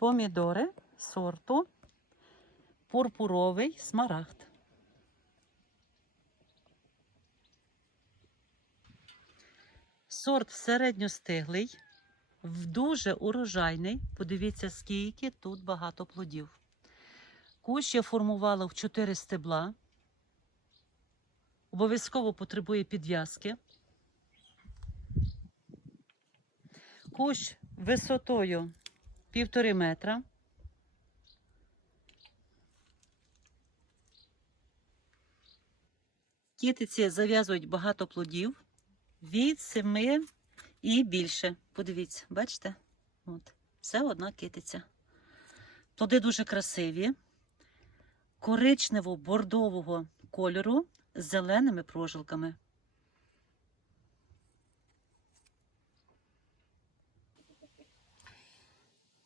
помідори сорту пурпуровий смарагд. Сорт середньостиглий, дуже урожайний. Подивіться, скільки тут багато плодів. Кущ я формувала в 4 стебла. Обов'язково потребує підв'язки. Кущ висотою півтори метра. Кітиці зав'язують багато плодів від семи і більше. Подивіться, бачите? От. Це одна китиця. Плоди дуже красиві, коричнево-бордового кольору з зеленими прожилками.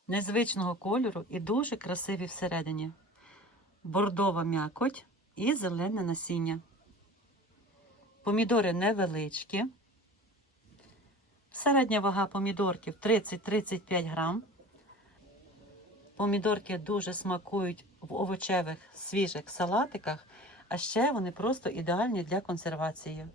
Незвичного кольору і дуже красиві всередині. Бордова м'якоть і зелене насіння. Помідори невеличкі. Середня вага помідорків 30-35 грам. Помідорки дуже смакують в овочевих свіжих салатиках, а ще вони просто ідеальні для консервації.